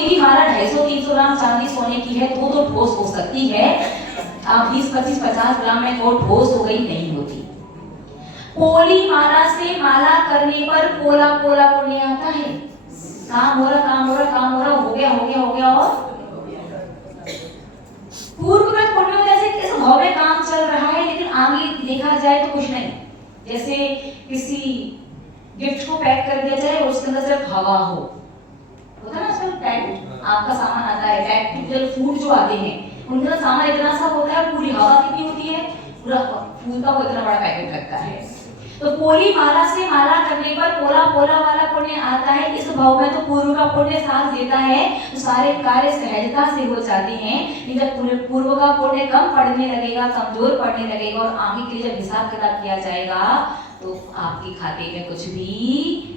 की भी माला 250-300 ग्राम चांदी सोने की है तो ठोस हो सकती है। आप 20-25-50 ग्राम में वो ठोस हो गई नहीं होती। पोली माला से माला करने पर पोला पोला पुण्य आता है। काम हो रहा हो गया और पूर्वगत पुण्यों जैसे किस भाव में काम चल रहा है, लेकिन आगे देखा जाए तो कुछ नहीं। जैसे किसी गिफ्ट को पैक कर दिया जाए और उसके अंदर सिर्फ हवा हो, होता है ना आजकल पैक आपका सामान आता है, पैक फूड जो आते हैं उनके अंदर सामान इतना सा होता है, पूरी हवा कितनी होती है, पूरा फूल का वो इतना बड़ा पैकेट लगता है। तो पोली माला से माला करने पर पोला पोला वाला पुण्य आता है। इस भाव में तो पूर्व का पुण्य साथ देता है तो सारे कार्य सहजता से हो जाते हैं। जब पूर्व का पुण्य कम पड़ने लगेगा, कमजोर पड़ने लगेगा और आगे के लिए जब हिसाब किताब किया जाएगा तो आपके खाते में कुछ भी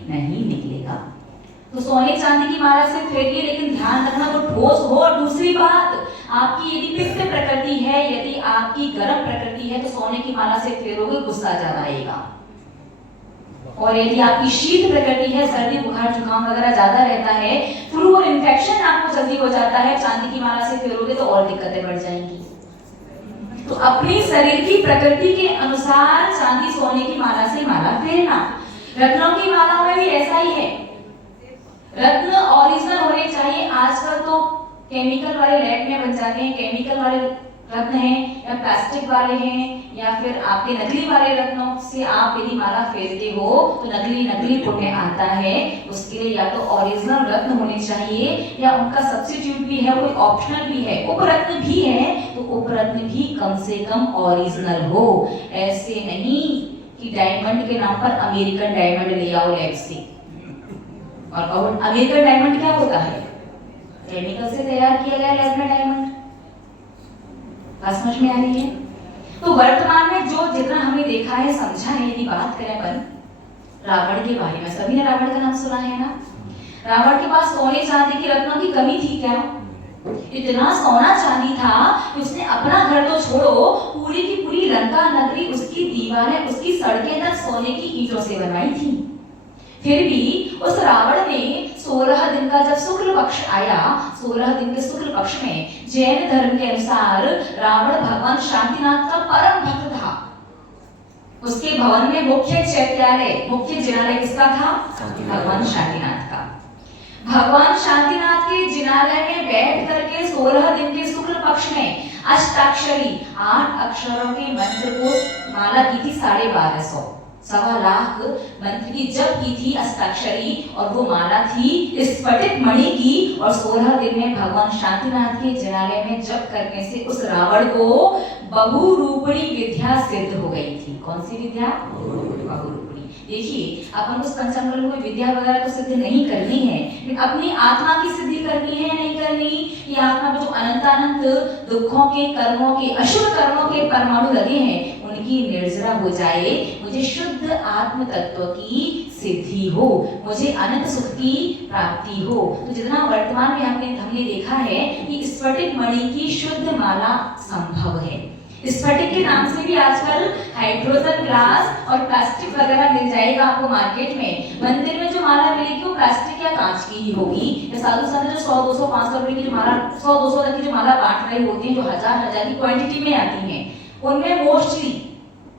नहीं निकलेगा। तो सोने चांदी की माला से फेरिए, लेकिन ध्यान रखना वो ठोस हो। और दूसरी बात, आपकी यदि पित्त प्रकृति है, यदि आपकी गर्म प्रकृति है तो सोने की माला से फेरोगे गुस्सा ज्यादा आएगा। और यदि आपकी शीत प्रकृति है, सर्दी बुखार जुकाम वगैरह ज्यादा रहता है, फ्लू और इन्फेक्शन आपको जल्दी हो जाता है, चांदी की माला से फेरोगे तो और दिक्कतें बढ़ जाएंगी। तो अपनी शरीर की प्रकृति के अनुसार चांदी सोने की माला से माला फेरना। रत्नों की माला में भी ऐसा ही है। रत्न ओरिजिनल होने चाहिए। आजकल तो केमिकल वाले लैब में बन जाते हैं, केमिकल वाले रत्न हैं या प्लास्टिक वाले हैं या फिर आपके नकली वाले रत्नों से आप यदि माला फेरते हो तो नकली पुण्य आता है। उसके लिए या तो ओरिजिनल रत्न होने चाहिए या उनका सब्स्टिट्यूट भी है, कोई ऑप्शनल भी है, उपरत्न भी है तो उपरत्न भी कम से कम ओरिजिनल हो। ऐसे नहीं कि डायमंड के नाम पर अमेरिकन डायमंड ले आओ लैब से। और अमेरिकन डायमंड क्या होता है? केमिकल से तैयार किया गया लैब में डायमंड। बात समझ में आ रही है? तो वर्तमान में जो जितना हमने देखा है, समझा है, यदि बात करें अपन रावण के बारे में, सभी ने रावण का नाम सुना है ना? रावण के पास सोने चांदी की रत्नों की कमी थी क्या? इतना सोना चांदी था कि उसने अपना घर तो छोड़ो, पूरी की पूरी लंका नगरी, उसकी दीवारें, उसकी सड़कें तक सोने की ईंटों से बनाई थी। फिर भी उस रावण ने 16 दिन का जब शुक्ल पक्ष आया, 16 दिन के शुक्ल पक्ष में जैन धर्म के अनुसार रावण भगवान शांतिनाथ का परम भक्त था। उसके भवन में मुख्य चैत्यालय, मुख्य जिनालय किसका था? भगवान शांतिनाथ का। भगवान शांतिनाथ के जिनालय में बैठ करके 16 दिन के शुक्ल पक्ष में अष्टाक्षरी 8 अक्षरों के मंत्र को माला की थी 1250, 1.25 लाख मंत्र की जप की थी अष्टाक्षरी, और वो माला थी स्फटिक मणि की। और 16 दिन में भगवान शांतिनाथ के जिनालय में जप करने से उस रावण को बहुरूपिणी विद्या सिद्ध हो गई थी। कौन सी विद्या? बहुरूपिणी। देखिए, अपन उस पंचांग में कोई विद्या वगैरह तो सिद्ध नहीं करनी है, लेकिन अपनी आत्मा की सिद्धि करनी है, नहीं करनी? ये आत्मा में जो अनंतानंत दुखों के, कर्मों के, अशुभ कर्मों के परमाणु लगे हैं उनकी निर्जरा हो जाए, मुझे शुद्ध आत्म तत्व की सिद्धि हो, मुझे अनंत सुख की प्राप्ति हो। तो जितना वर्तमान में हमने देखा है कि स्फटिक मणि की शुद्ध माला संभव है। स्फटिक के नाम से भी आजकल हाइड्रोजन ग्लास और प्लास्टिक वगैरह मिल जाएगा आपको मार्केट में। मंदिर में जो माला मिलेगी वो प्लास्टिक या कांच की ही होगी। या साधु संत जो 100, 200, 500 रुपए की जो माला, 100, 200 तक की जो माला बांट रही होती है, जो हजार की क्वांटिटी में आती है, उनमें मोस्टली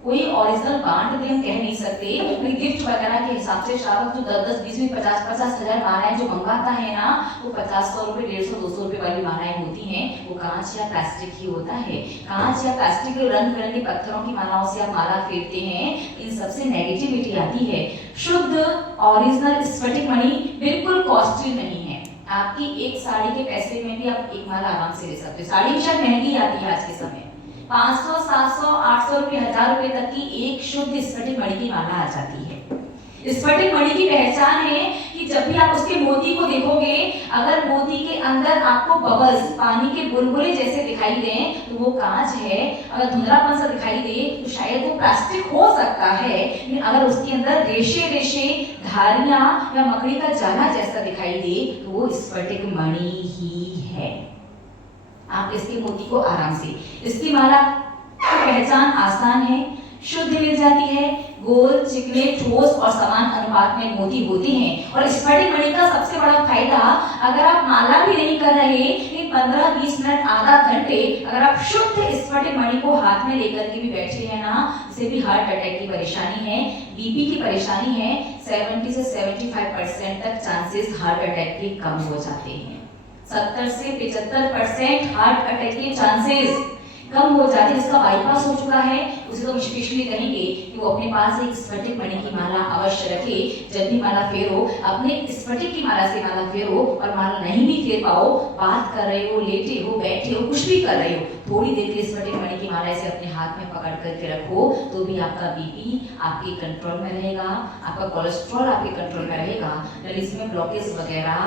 कोई ओरिजिनल बांट दे हम कह नहीं सकते, लेकिन गिफ्ट वगैरह के हिसाब से श्रावक जो 10-10, 20-20, 50-50 हजार मालाएं जो मंगवाता है ना, वो 50-100 रुपए, 150, 200 रुपए वाली मालाएं होती हैं, वो कांच या प्लास्टिक ही होता है। कांच या प्लास्टिक के रंग बिरंगे पत्थरों की मालाओं से आप माला फेरते हैं, इन सबसे नेगेटिविटी आती है। शुद्ध ओरिजिनल स्फटिक मणि बिल्कुल कॉस्टली नहीं है। आपकी एक साड़ी के पैसे में भी आप एक माला आराम से ले सकते हो। साड़ी शायद महंगी आती है आज के समय, 500, 700, 800 रुपए, 1000 रुपए तक की एक शुद्ध स्फटिक मणि की माला आ जाती है। स्फटिक मणि की पहचान है कि जब भी आप उसके मोती को देखोगे, अगर मोती के अंदर आपको बबल्स, पानी के बुलबुले जैसे दिखाई दें तो वो कांच है। अगर धुंधलापन सा दिखाई दे तो शायद वो प्लास्टिक हो सकता है, लेकिन अगर उसके अंदर रेशे रेशे, धारियां या मकड़ी का जाला जैसा दिखाई दे तो वो स्फटिक मणि ही है। आप इसके मोती को आराम से, इसकी माला की पहचान आसान है, शुद्ध मिल जाती है, गोल, चिकने, ठोस और समान अनुपात में मोती होते हैं। और स्फटिक मणि का सबसे बड़ा फायदा, अगर आप माला भी नहीं कर रहे, लेकिन 15-20 मिनट, आधा घंटे अगर आप शुद्ध स्फटिक मणि को हाथ में लेकर के भी बैठे हैं ना, जिसे भी हार्ट अटैक की परेशानी है, बीपी की परेशानी है, 70 से 75% तक चांसेस हार्ट अटैक के कम हो जाते हैं। 70 से 75% हार्ट अटैक के चांसेस कम हो जाते हैं। जिसका बाईपास हो चुका है उसे तो स्पेशली कहेंगे कि वो अपने पास एक स्फटिक मणि की माला अवश्य रखे। जब भी माला फेरो, अपने स्फटिक की माला से माला फेरो, और माला नहीं भी फेर पाओ, बात कर रहे हो, लेटे हो, बैठे हो, कुछ भी कर रहे हो, थोड़ी देर के लिए स्फटिक मणि की माला ऐसे अपने हाथ में पकड़ करके रखो, तो भी आपका बीपी आपके कंट्रोल में रहेगा, आपका कोलेस्ट्रॉल आपके कंट्रोल में रहेगा। नलीज में ब्लॉकेज वगैरह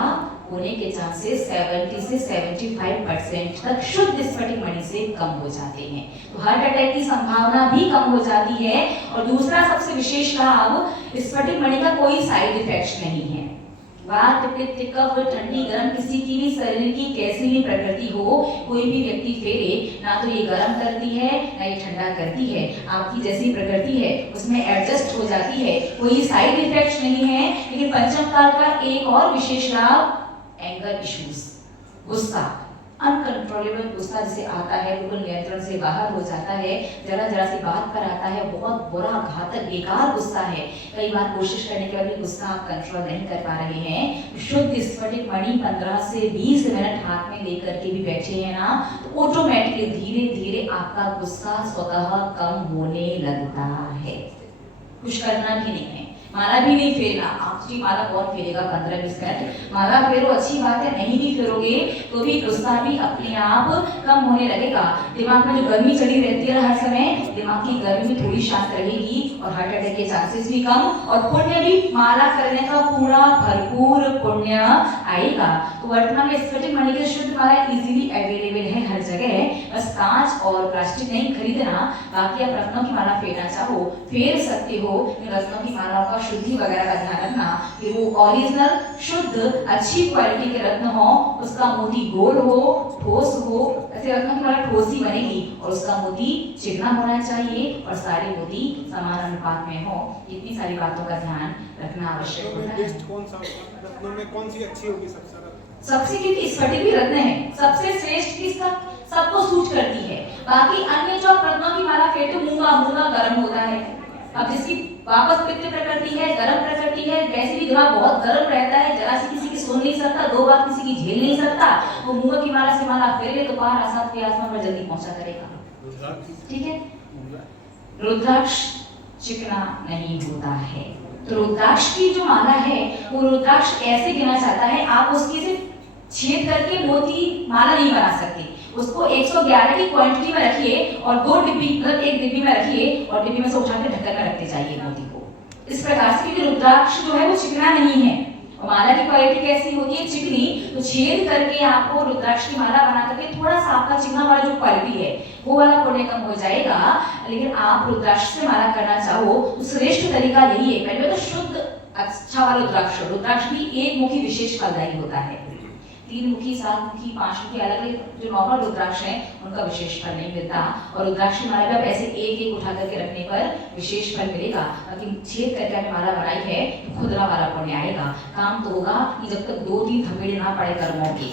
होने के चांसेस 70 से 75% तक शुद्ध स्फटिक मणि से कम हो जाते हैं। तो हार्ट अटैक की संभावना भी कम हो जाती है। और दूसरा सबसे विशेष लाभ, स्फटिक मणि का कोई साइड इफेक्ट नहीं है। वात, पित्त, कफ, ठंडी, गर्म, किसी की भी शरीर की कैसी भी प्रकृति हो, कोई भी व्यक्ति फेरे, ना तो ये गर्म करती है ना ये ठंडा करती है। आपकी जैसी प्रकृति है उसमें एडजस्ट हो जाती है, कोई साइड इफेक्ट नहीं है। लेकिन पंचम काल का एक और विशेष लाभ, एंगर इश्यूज, गुस्सा, अनकंट्रोलेबल गुस्सा जिसे आता है, बिल्कुल नियंत्रण से बाहर हो जाता है, जरा जरा सी बात पर आता है, बहुत बुरा, घातक, बेकार गुस्सा है। कई बार कोशिश करने के बाद भी गुस्सा आप कंट्रोल नहीं कर पा रहे हैं, शुद्ध स्फटिक मणि 15 से 20 मिनट हाथ में लेकर के भी बैठे हैं ना, तो ऑटोमेटिकली धीरे धीरे आपका गुस्सा स्वतः कम होने लगता है। कुछ करना भी नहीं है, माला भी नहीं फेरना। आपकी माला कौन फेरेगा 15-20 मिनट? माला फेरो, अच्छी बात है, नहीं भी फेरोगे तो भी गुस्सा भी अपने आप कम होने लगेगा। दिमाग में जो गर्मी चली रहती है हर समय, दिमाग की गर्मी थोड़ी शांत रहेगी और हार्ट अटैक के चांसेस भी कम, और पुण्य भी, माला करने का पूरा भरपूर पुण्य आएगा। तो वर्तमान में स्फटिक मणि की शुद्ध माला इजीली अवेलेबल है हर जगह। बस कांच और प्लास्टिक नहीं खरीदना, बाकी आप रत्नों की माला फेरना चाहो फेर सकते हो। रत्नों की माला का शुद्धि वगैरह का ध्यान रखना कि वो ओरिजिनल, शुद्ध, अच्छी क्वालिटी के रत्न हो, उसका मोती गोल हो, ठोस हो। ऐसे रत्नों की माला ठोस ही बनेगी और उसका मोती चिकना होना चाहिए और सारे मोती समान अनुपात में हो। इतनी सारी बातों का ध्यान रखना आवश्यक होता है। कौन सा रत्नों में कौन सी अच्छी होगी सबसे? क्योंकि स्फटिक भी रत्न है, सबसे श्रेष्ठ किसका? सबको सूट करती है। बाकी अन्य जो रत्नों की माला फेरते, मूंगा गर्म होता है। अब जिसकी वापस पित्त प्रकृति है, गर्म प्रकृति है, वैसे भी दिमाग बहुत गर्म रहता है, जरा सी किसी की सुन नहीं सकता, दो बात किसी की झेल नहीं सकता, वो मूंगा की माला से माला फेरे तो पार आसाद के आसमान पर जल्दी पहुंचा करेगा। ठीक है, रुद्राक्ष चिकना नहीं होता है। तो रुद्राक्ष की जो माला है वो रुद्राक्ष ऐसे गिना चाहता है, आप उसकी से छेद करके मोती माला नहीं बना सकते। उसको 111 की क्वांटिटी में रखिए और 2 डिब्बी, मतलब एक डिब्बी में रखिए और डिब्बी में से उठा के ढक्कन में रखते जाइए मोती को। इस प्रकार से, क्योंकि रुद्राक्ष जो है वो चिकना नहीं है और माला की क्वालिटी कैसी होती है? चिकनी। तो छेद करके आपको रुद्राक्ष की माला बना करके थोड़ा सा आपका चिकना वाला जो क्वालिटी है वो वाला पुण्य कम हो जाएगा। लेकिन आप रुद्राक्ष से माला करना चाहो तो श्रेष्ठ तरीका यही है, पहले तो शुद्ध अच्छा वाला रुद्राक्ष। रुद्राक्ष भी एक मुखी विशेष फलदायी होता है, 3 मुखी, 7 मुखी, 5 मुखी अलग अलग जो नॉर्मल रुद्राक्ष है उनका विशेष फल नहीं मिलता। और रुद्राक्ष की माला पे ऐसे एक एक उठा करके रखने पर विशेष फल मिलेगा। बाकी छेद करके आपने माला बनाई है तो खुदरा वाला पुण्य आएगा। काम तो होगा कि जब तक 2-3 थपेड़े ना पड़े कर्मों के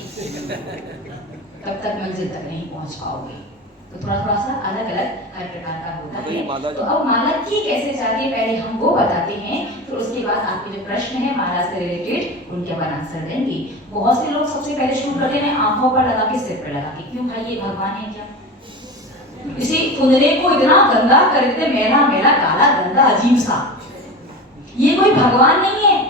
तब तक मंजिल तक नहीं पहुंच पाओगे। तो थोड़ा थोड़ा सा अलग अलग हर प्रकार का होता है। तो अब माला की कैसे जाती है पहले हम वो बताते हैं, तो उसके बाद आपके जो प्रश्न है माला से रिलेटेड उनके अपन आंसर देंगे। बहुत से लोग सबसे पहले शुरू करते हैं आंखों पर लगा के, सिर पर लगा के। क्यों भाई, ये भगवान है क्या? इसे खुदने को इतना गंदा कर देते, मैला मैला काला गंदा अजीब सा। ये कोई भगवान नहीं है,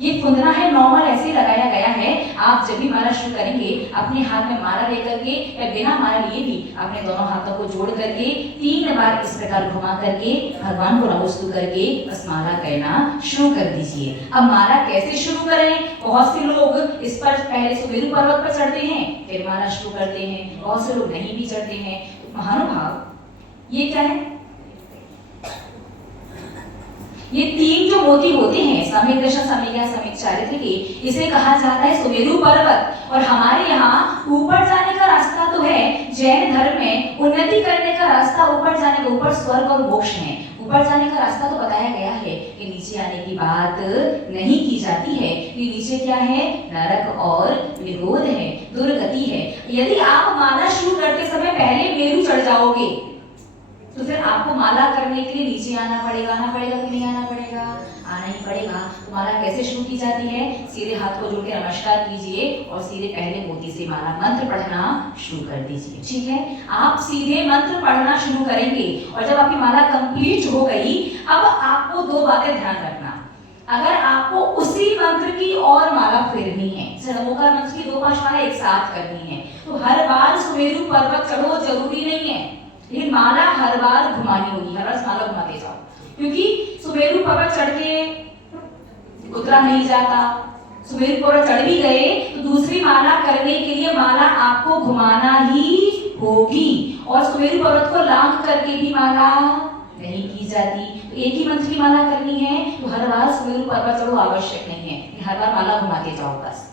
ये फुंदना है, नॉर्मल ऐसे लगाया गया है। आप जब भी माला शुरू करेंगे अपने हाथ में माला लेकर के या बिना माला लिए भी अपने दोनों हाथों को जोड़ करके 3 बार इस प्रकार घुमा करके भगवान को नमस्कार करके बस माला कहना शुरू कर दीजिए। अब माला कैसे शुरू करें? बहुत से लोग इस पर पहले सुमेरु पर्वत पर चढ़ते हैं फिर माला शुरू करते हैं, बहुत से लोग नहीं भी चढ़ते हैं। तो महानुभाव, ये क्या है? ये 3 जो मोती होते हैं, सम्यक दर्शन, सम्यक ज्ञान, सम्यक चारित्र के, इसे कहा जाता है सुमेरु पर्वत। और हमारे यहाँ ऊपर जाने का रास्ता तो है, जैन धर्म में उन्नति करने का रास्ता ऊपर जाने का, ऊपर स्वर्ग और मोक्ष है, ऊपर जाने का रास्ता तो बताया गया है कि नीचे आने की बात नहीं की जाती है। कि नीचे क्या है, नरक और विरोध है, दुर्गति है। यदि आप माला शुरू करते समय पहले मेरू चढ़ जाओगे तो फिर आपको माला करने के लिए नीचे आना पड़ेगा कि नहीं आना पड़ेगा? आना ही पड़ेगा। तो माला कैसे शुरू की जाती है? सीधे हाथ को जोड़ के नमस्कार कीजिए और सीधे पहले मोती से माला मंत्र पढ़ना शुरू कर दीजिए। ठीक है, आप सीधे मंत्र पढ़ना शुरू करेंगे और जब आपकी माला कंप्लीट हो गई, अब आपको दो बातें ध्यान रखना। अगर आपको उसी मंत्र की और माला फेरनी है, नमोकार मंत्र की 2-5 माला एक साथ करनी है, तो हर बार सुमेरु पर्वत चढ़ो जरूरी नहीं है, लेकिन माला हर बार घुमानी होगी, हर बार माला घुमाते जाओ, क्योंकि सुमेरु पर्वत चढ़ के उतरा नहीं जाता। सुमेरु पर्वत चढ़ भी गए तो दूसरी माला करने के लिए माला आपको घुमाना ही होगी, और सुमेरु पर्वत को लांघ करके भी माला नहीं की जाती। तो एक ही मंत्र की माला करनी है तो हर बार सुमेरु पर्वत चढ़ो आवश्यक नहीं है, हर बार माला घुमाते जाओ बस।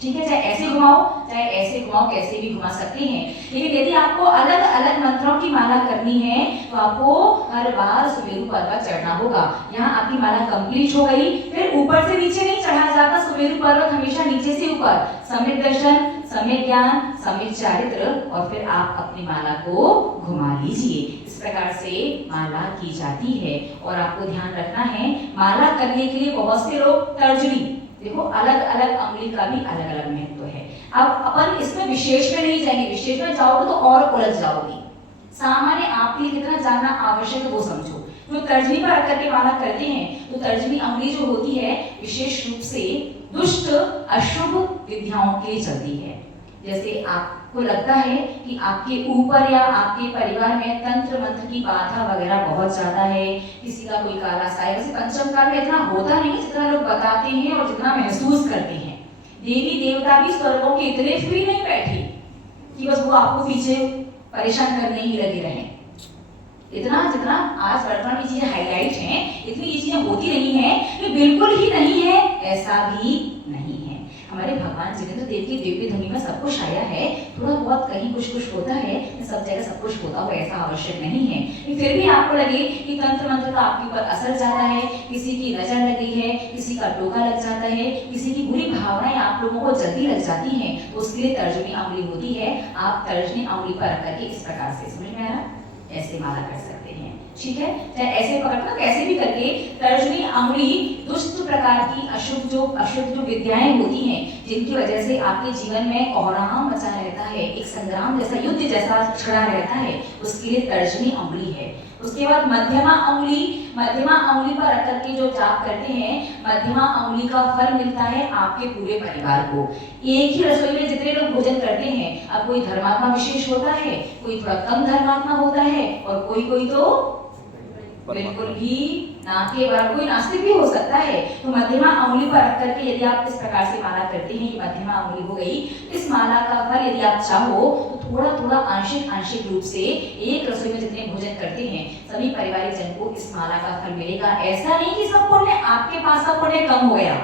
ठीक है, चाहे ऐसे घुमाओ चाहे ऐसे घुमाओ, कैसे भी घुमा सकते हैं। लेकिन यदि आपको अलग अलग मंत्रों की माला करनी है तो आपको हर बार सुमेरु पर्वत चढ़ना होगा। यहाँ आपकी माला कंप्लीट हो गई, फिर ऊपर से नीचे नहीं चढ़ा जाता सुमेरु पर्वत, हमेशा नीचे से ऊपर। सम्यक दर्शन, सम्यक ज्ञान, सम्यक चारित्र, और फिर आप अपनी माला को घुमा लीजिए। इस प्रकार से माला की जाती है। और आपको ध्यान रखना है, माला करने के लिए बहुत से लोग तर्जनी, देखो अलग अलग अंगुली का भी अलग अलग महत्व है। अब अपन इसमें विशेष में नहीं जाएंगे, विशेष में जाओगे तो और उलझ जाओगे। सामान्य आपके लिए कितना जानना आवश्यक है वो समझो। जो तर्जनी पर रख करके माला करते हैं तो तर्जनी अंगुली जो होती है विशेष रूप से दुष्ट अशुभ विद्याओं के लिए चलती है। जैसे आपको लगता है कि आपके ऊपर या आपके परिवार में तंत्र मंत्र की बाधा वगैरह बहुत ज्यादा है, किसी का कोई काला साया, वैसे पंचम काल में इतना होता नहीं है जितना लोग बताते हैं और जितना महसूस करते हैं। देवी देवता भी स्वर्गों के इतने फ्री नहीं बैठे कि बस वो आपको पीछे परेशान करने ही लगे रहे। इतना जितना आज वर्तमान में चीजें हाईलाइट हैं, इतनी ये चीजें होती नहीं है कि बिल्कुल ही नहीं है, ऐसा भी नहीं है। हमारे भगवान जितेंद्र देव की दिव्य ध्वनि में सब कुछ आया है, थोड़ा बहुत कहीं कुछ कुछ होता है, सब जगह सब कुछ होता हो ऐसा आवश्यक नहीं है। फिर भी आपको लगे कि तंत्र मंत्र का आपके ऊपर असर ज्यादा है, किसी की नजर लग गई है, किसी का टोका लग जाता है, किसी की बुरी भावनाएं आप लोगों को जल्दी लग जाती हैं, तो उसके लिए तर्जनी अंगुली होती है। आप तर्जनी अंगुली पर रख करके इस प्रकार से, समझ में आया, ऐसे माला कर सकते हैं। ठीक है, चाहे ऐसे पकड़ना कैसे भी करके तर्जनी अंगुली दुष्ट प्रकार की अशुभ जो विद्याएं होती हैं, जिनकी वजह से आपके जीवन में कोहराम मचा रहता है, एक संग्राम जैसा, युद्ध जैसा छिड़ा रहता है, उसके लिए तर्जनी अंगुली है। उसके बाद मध्यमा अंगुली पर रख करके जो जाप करते हैं, मध्यमा अंगुली का फल मिलता है आपके पूरे परिवार को। एक ही रसोई में जितने लोग भोजन करते हैं, अब कोई धर्मात्मा विशेष होता है, कोई थोड़ा कम धर्मात्मा होता है, और कोई तो बिल्कुल भी ना के बराबर, कोई नास्तिक भी हो सकता है। तो मध्यमा अंगुली पर रख करके यदि आप इस प्रकार से माला करते हैं, ये मध्यमा अंगुली हो गई, इस माला का फल यदि आप चाहो तो थोड़ा थोड़ा आंशिक रूप से एक रसोई में जितने भोजन करते हैं सभी पारिवारिक जन को इस माला का फल मिलेगा। ऐसा नहीं कि सब पुण्य आपके पास का पुण्य कम हो गया,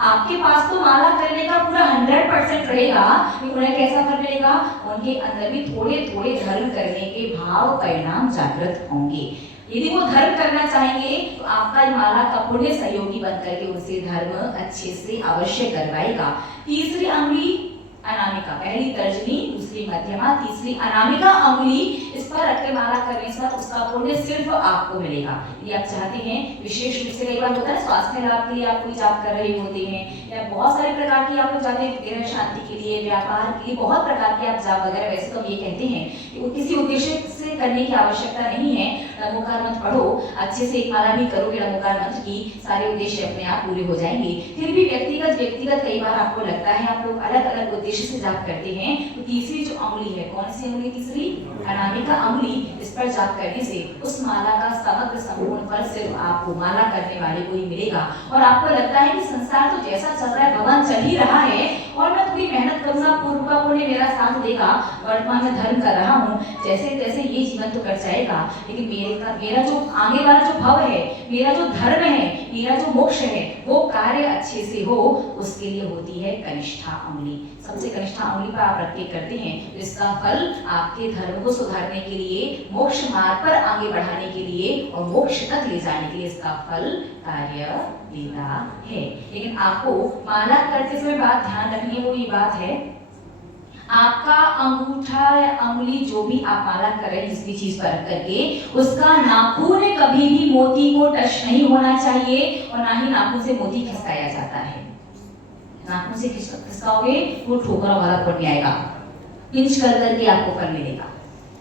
आपके पास तो माला करने का पूरा 100% रहेगा, उन्हें कैसा फल मिलेगा, उनके अंदर भी थोड़े थोड़े धर्म करने के भाव परिणाम जागृत होंगे। यदि वो धर्म करना चाहेंगे तो आपका माला का पुण्य सहयोगी बनकर के उनसे धर्म अच्छे से अवश्य करवाएगा। तीसरी अंगुली अनामिका, पहली तर्जनी, दूसरी मध्यमा, तीसरी अनामिका अंगुली, इस पर रख के माला करने से उसका पुण्य सिर्फ आपको मिलेगा। यदि आप चाहते हैं, विशेष रूप से कई बार होता है स्वास्थ्य लाभ के लिए आप कोई जाप कर रहे होते हैं, या बहुत सारे प्रकार की आप लोग चाहते हैं गृह शांति के लिए, व्यापार के लिए, बहुत प्रकार के आप जाप वगैरह, वैसे तो हम ये कहते हैं कि किसी उद्देश्य से करने की आवश्यकता नहीं है। नमोकार मंत्र पढ़ो, अच्छे से एक माला भी करोगे नमोकार मंत्र की, सारे उद्देश्य अपने आप पूरे हो जाएंगे। फिर भी व्यक्तिगत कई बार आपको लगता है आप लोग अलग अलग उद्देश्य से जाप करते हैं, तो तीसरी जो अंगुली है, कौन सी अंगुली, तीसरी अनामिका अंगुली, इस पर जाप करने से उस माला का समग्र संपूर्ण फल सिर्फ आपको, माला करने वाले को ही मिलेगा। और आपको लगता है कि संसार तो जैसा चल रहा है, भगवान चल ही रहा है, और मैं थोड़ी मेहनत करूंगा, पूर्व का पुण्य मेरा साथ देगा, वर्तमान में धर्म कर रहा हूँ, जैसे तैसे ये जीवन तो कट जाएगा, लेकिन मेरा जो आगे वाला जो भव है, मेरा जो धर्म है, मेरा जो मोक्ष है, वो कार्य अच्छे से हो, उसके लिए होती है कनिष्ठा अंगुली। सबसे कनिष्ठा अंगुली पर आप रख के करते हैं, तो इसका फल आपके धर्म को सुधारने के लिए, मोक्ष मार्ग पर आगे बढ़ाने के लिए और मोक्ष तक ले जाने के लिए इसका फल कार्य देता है। लेकिन आपको माला करते समय बात ध्यान रखनी है, वो ये बात है, आपका अंगूठा या अंगुली जो भी आप माला कर रहे हैं जिस भी चीज पर रख करके, उसका नाखून कभी भी मोती को टच नहीं होना चाहिए और ना ही नाखून से मोती खिसकाया जाता है। नाखून से खिसकाओगे वो ठोकरा वाला पुण्य आएगा, पिंच कर करके आपको फल मिलेगा।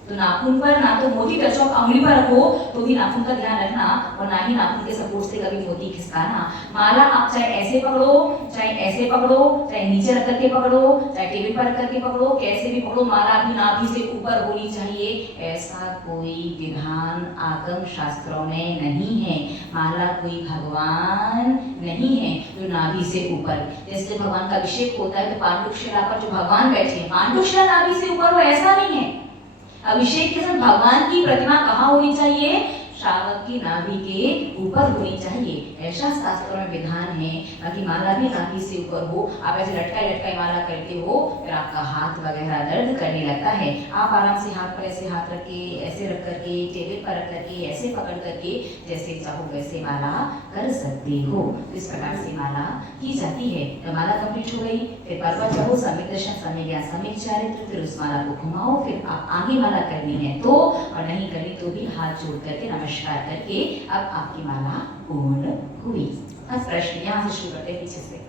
तो नाखून पर ना तो मोती टच ऑफ अंगुली पर रखो तो भी नाखून का ध्यान रखना, और ना ही नाखून के सपोर्ट से कभी मोती खिसकाना। माला आप चाहे ऐसे पकड़ो, चाहे ऐसे पकड़ो, चाहे नीचे रख करके पकड़ो, चाहे टेबल पर रख करके पकड़ो, कैसे भी पकड़ो, माला अपनी नाभि से ऊपर होनी चाहिए। ऐसा कोई विधान आगम शास्त्रों में नहीं है। माला कोई भगवान नहीं है जो नाभि से ऊपर, जैसे भगवान का अभिषेक होता है तो पांडुशिला पर जो भगवान बैठे हैं, पांडुशिला नाभि से ऊपर हो, ऐसा नहीं है। अभिषेक के समय भगवान की प्रतिमा कहाँ होनी चाहिए? श्रावक की नाभि के ऊपर होनी चाहिए, ऐसा शास्त्रों में विधान है। बाकी माला भी नाभि से ऊपर हो, आप ऐसे लटकाई लटकाई माला करते हो, फिर आपका हाथ वगैरह दर्द करने लगता है। आप आराम से हाथ पर ऐसे हाथ रख के, ऐसे रख करके, टेबल पर रख करके, ऐसे पकड़ करके, जैसे चाहो वैसे माला कर सकते हो। इस प्रकार से माला की जाती है। जब माला कंप्लीट हो गई, फिर पर्वत चढ़ो, सम्यक दर्शन, सम्यक ज्ञान, सम्यक चारित्र, फिर उस माला को घुमाओ, फिर आप आगे माला करनी है तो, और नहीं करनी तो भी हाथ जोड़ करके नमस्कार करके अब आपकी माला पूर्ण हुई। बस प्रश्न यहाँ से शुरू करते हैं पीछे से।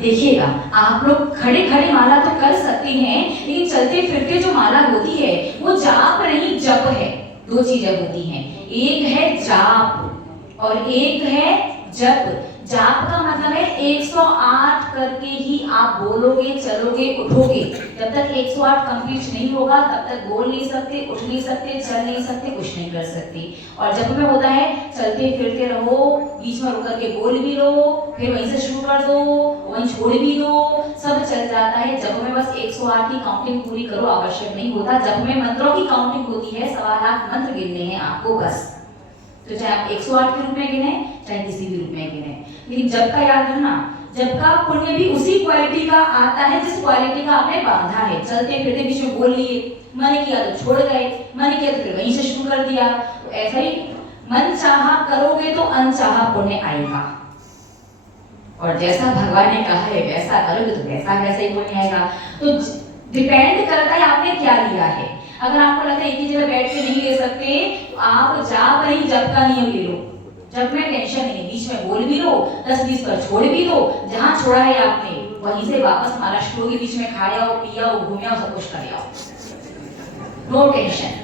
देखिएगा, आप लोग खड़े खड़े माला तो कर सकते हैं, लेकिन चलते फिरते जो माला होती है वो जाप नहीं जप है। दो चीजें होती हैं, एक है जाप और एक है जप। जाप का मतलब है 108 करके ही आप बोलोगे, चलोगे, उठोगे। जब तक 108 कंप्लीट नहीं होगा तब तक बोल नहीं सकते, उठ नहीं सकते, चल नहीं सकते, कुछ नहीं कर सकते। और जब में होता है चलते फिरते रहो, बीच में रुक करके बोल भी लो, फिर वहीं से शुरू कर दो, वहीं छोड़ भी दो, सब चल जाता है। जब में बस 108 की काउंटिंग पूरी करो, आवश्यक नहीं होता। जब में मंत्रों की काउंटिंग होती है, 1.25 लाख मंत्र गिनने हैं आपको बस। तो चाहे आप 108 के रूप में गिने, चाहे किसी भी रूप में गिने, लेकिन जब का याद रखना, जब का पुण्य भी उसी क्वालिटी का आता है जिस क्वालिटी का आपने बांधा है। चलते फिरते बीच में बोल लिए, मन किया तो छोड़ गए, मन किया तो फिर वहीं से शुरू कर दिया। तो ऐसा ही मन चाहा करोगे तो अनचाहा पुण्य आएगा, और जैसा भगवान ने कहा है वैसा करोगे तो वैसा वैसा ही पुण्य आएगा। तो डिपेंड करता है आपने क्या लिया है। अगर आपको लगता है एक ही जगह बैठ के नहीं ले सकते, तो आप जाप नहीं जप का नियम ले लो। जब में टेंशन नहीं, बीच में बोल भी लो, 10-20 पर छोड़ भी दो, जहां छोड़ा है आपने वहीं से वापस माला शुरू होगी। बीच में खाया हो, पिया हो, घूमे हो, सब कुछ कर आओ, नो टेंशन।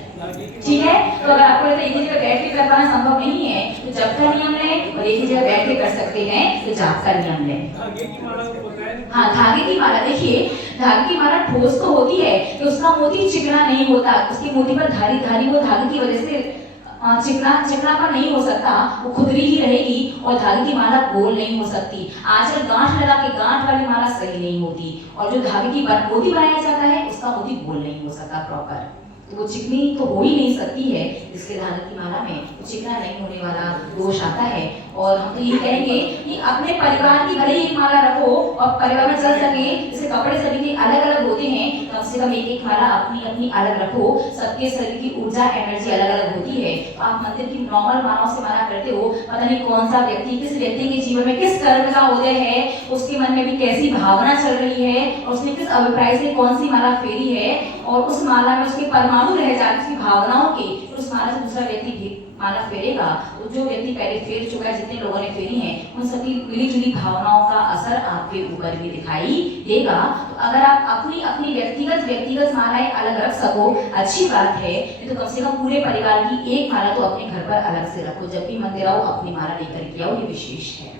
ठीक है, तो अगर आपको लगता है एक ही जगह बैठ के कर पाना संभव नहीं है तो जप का नियम लें, और एक ही जगह बैठ के कर सकते हैं तो जाप का नियम लें। हाँ, धागे की माला, देखिए धागे की माला ठोस तो होती है कि उसका मोती चिकना नहीं होता, उसके मोती पर धारी धारी वो धागे की वजह से चिकनापन नहीं हो सकता, वो खुदरी ही रहेगी, और धागे की माला गोल नहीं हो सकती। आजकल गांठ लगा के गांठ वाली माला सही नहीं होती, और जो धागे की मोती बनाया जाता है उसका मोती गोल नहीं हो सकता प्रॉपर, तो वो चिकनी तो हो ही नहीं सकती है। इसके धागे की माला में वो चिकना नहीं होने वाला दोष आता है। और हम तो ये कहेंगे कि अपने परिवार की भले ही एक माला रखो और परिवार में चल सके, जैसे कपड़े सभी के अलग अलग होते हैं, कम से कम एक एक माला अपनी अपनी अलग रखो। सबके शरीर की ऊर्जा एनर्जी अलग अलग होती है। तो आप मंदिर की नॉर्मल मालाओं से माला करते हो, पता नहीं कौन सा व्यक्ति, किस व्यक्ति के जीवन में किस कर्म का उदय है, उसके मन में भी कैसी भावना चल रही है, और उसने किस अभिप्राय से कौन सी माला फेरी है, और उस माला में उसके परमाणु रह जाते उसकी भावनाओं के, उस माला से दूसरा व्यक्ति भी माला फेरेगा, तो जो व्यक्ति पहले फेर चुका है, जितने लोगों ने फेरी है, उन सभी मिली जुली भावनाओं का असर आपके ऊपर भी दिखाई देगा। तो अगर आप अपनी अपनी व्यक्तिगत मालाएं अलग रख सको, अच्छी बात है, तो कम से कम पूरे परिवार की एक माला तो अपने घर पर अलग से रखो। जब भी मंदिर आओ अपनी माला लेकर के आओ, ये विशेष है।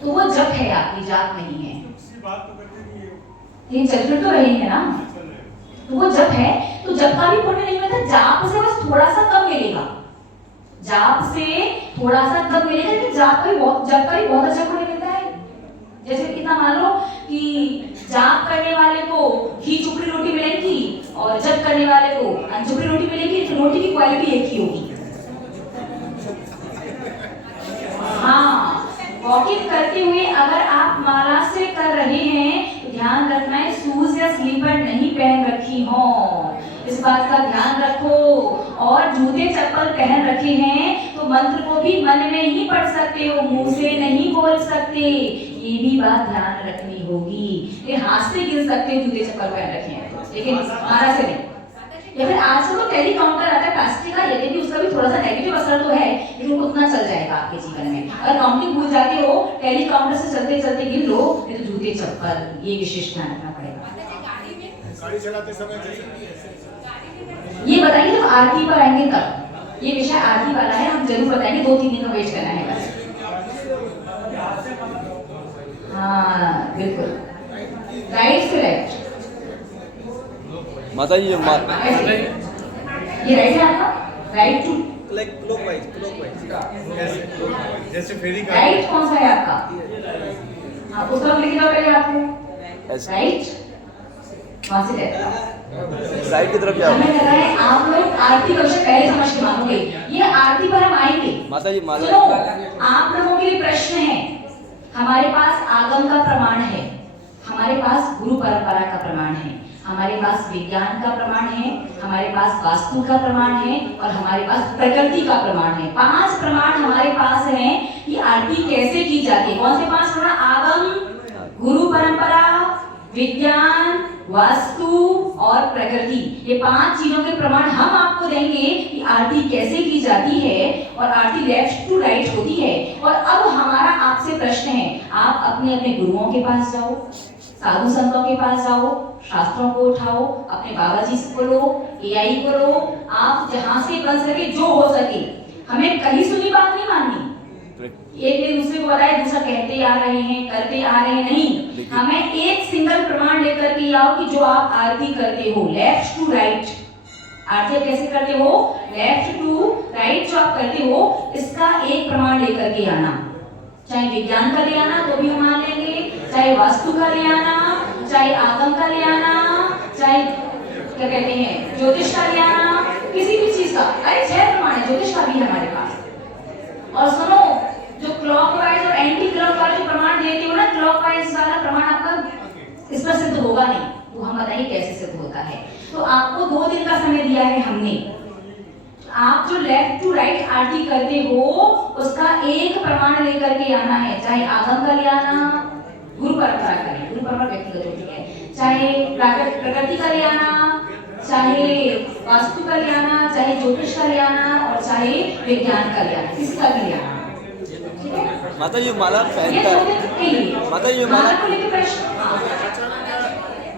तो वो जप है, आपकी जाप नहीं है, लेकिन चल फिर तो रही है ना, तो वो जप है। तो जप का भी पुण्य नहीं मिलता, जाप से बस थोड़ा सा कम मिलेगा। जाप से थोड़ा सा कब मिलेगा कि जाप का भी बहुत अच्छा पुण्य मिलता है। जैसे इतना मान लो कि जाप करने वाले को घी चुपड़ी रोटी मिलेगी और जप करने वाले को अनचुपड़ी रोटी मिलेगी, तो रोटी की क्वालिटी एक ही होगी। हाँ, वॉकिंग करते हुए अगर आप माला से कर रहे हैं तो ध्यान रखना है शूज या स्लीपर नहीं पहन रखी हो, इस बात का ध्यान रखो। और जूते चप्पल पहन रखे हैं तो मंत्र को भी मन में ही पढ़ सकते हो, मुंह से नहीं बोल सकते, ये भी बात ध्यान रखनी होगी। ये हाथ से गिन सकते हो जूते चप्पल पहन रखे हैं, लेकिन माला से नहीं। या फिर आजकल तो टेली काउंटर आता है प्लास्टिक का, यदि भी उसका भी थोड़ा सा नेगेटिव असर तो है, लेकिन उतना चल जाएगा आपके जीवन में। अगर काउंटिंग भूल जाते हो, टेली काउंटर से चलते चलते गिन लो, नहीं तो जूते चप्पल ये विशेष ध्यान रखना पड़ेगा। गाड़ी चलाते समय ये बताइए जब आरती पर आएंगे तब, ये विषय आरती वाला है, हम जरूर बताएंगे, 2-3 दिन का वेट करना है बस। हाँ बिल्कुल, राइट से राइट। माता जी ये राइट है आपका, राइट टू लाइक क्लॉकवाइज जैसे फेरी का राइट कौन सा है आपका? हाँ पुस्तक लिख लो पहले आपको, राइट वहां से राइट की तरफ जाओ। हमें लग रहा है आप लोग आरती का विषय पहले समझ के मानोगे, ये आरती पर हम आएंगे। माता जी माला सुनो, आप लोगों के लिए प्रश्न है, हमारे पास आगम का प्रमाण है, हमारे पास गुरु परंपरा का प्रमाण है, हमारे पास विज्ञान का प्रमाण है, हमारे पास वास्तु का प्रमाण है और हमारे पास प्रकृति का प्रमाण है। 5 प्रमाण हमारे पास हैं कि आरती कैसे की जाती है। कौन से 5 प्रमाण? आगम, गुरु परंपरा, विज्ञान, वास्तु और प्रकृति। ये 5 चीजों के प्रमाण हम आपको देंगे कि आरती कैसे की जाती है और आरती लेफ्ट टू राइट होती है। और अब हमारा आपसे प्रश्न है, आप अपने अपने गुरुओं के पास जाओ, साधु संतों के पास जाओ, शास्त्रों को उठाओ, अपने बाबा जी को लो, एआई को लो, आप जहां से बन सके जो हो सके। हमें कहीं सुनी बात नहीं माननी, एक ने दूसरे को बताया, दूसरा कहते आ रहे हैं, करते आ रहे हैं, नहीं। हमें एक सिंगल प्रमाण लेकर के आओ कि जो आप आरती करते हो लेफ्ट टू राइट, आरती आप कैसे करते हो लेफ्ट टू राइट जो आप करते हो, इसका एक प्रमाण लेकर के आना। चाहे विज्ञान का ले आना तो भी हम मान लेंगे, चाहे वास्तु का ले आना, चाहे आगम का ले आना, चाहे क्या कहते हैं ज्योतिष का ले आना, किसी भी चीज का। अरे 6 प्रमाण है, ज्योतिष का भी है हमारे पास। और सुनो, जो क्लॉकवाइज और एंटी क्लॉकवाइज जो प्रमाण देते हो ना, क्लॉकवाइज वाला प्रमाण आपका इस पर सिद्ध होगा नहीं, तो हम बताइए कैसे सिद्ध होता है। तो आपको 2 दिन का समय दिया है हमने, आप जो लेफ्ट टू राइट आरती करते हो उसका एक प्रमाण लेकर के आना है। चाहे आगम का ले आना, गुरु परंपरा का ले, गुरु परंपरा व्यक्तिगत होती है, चाहे प्रकृति का ले आना, चाहे वास्तु का ले आना, चाहे ज्योतिष का ले आना और चाहे विज्ञान का ले आना, किसी का भी ले आना। ठीक है माता जी माला पहनता है, माता जी माला को लेकर प्रश्न।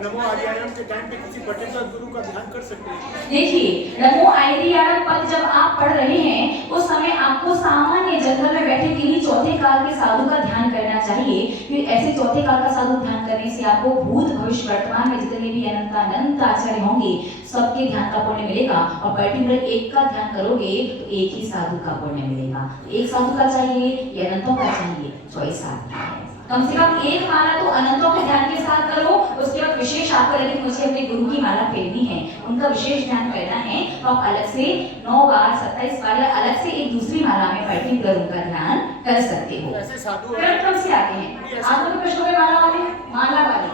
नमो आर्यायण के टाइम पे किसी पर्टिकुलर गुरु का ध्यान कर सकते हैं। देखिए, नमो आर्यायण पद जब आप पढ़ रहे हैं उस समय आपको सामान्य जंगल में बैठे किन्हीं चौथे काल के साधु का ध्यान करना चाहिए। फिर ऐसे चौथे काल का साधु ध्यान करने से आपको भूत भविष्य वर्तमान में जितने भी अनंत आचार्य होंगे सबके ध्यान का पुण्य मिलेगा। और पर्टिकुलर एक का ध्यान करोगे तो एक ही साधु का पुण्य मिलेगा। एक साधु का चाहिए या अनंतों का चाहिए, चॉइस आपकी है। कम से कम एक माला तो अनंतों के ध्यान के साथ करो, उसके बाद विशेष आपको लगे मुझे अपने गुरु की माला फेरनी है, उनका विशेष ध्यान करना है, तो आप अलग से 9 बार 27 बार या अलग से एक दूसरी माला में पर्टिकुलर उनका ध्यान कर सकते हो। ऐसे साधु क्रम से आते हैं आप लोग प्रश्नों में माला वाले, माला वाले।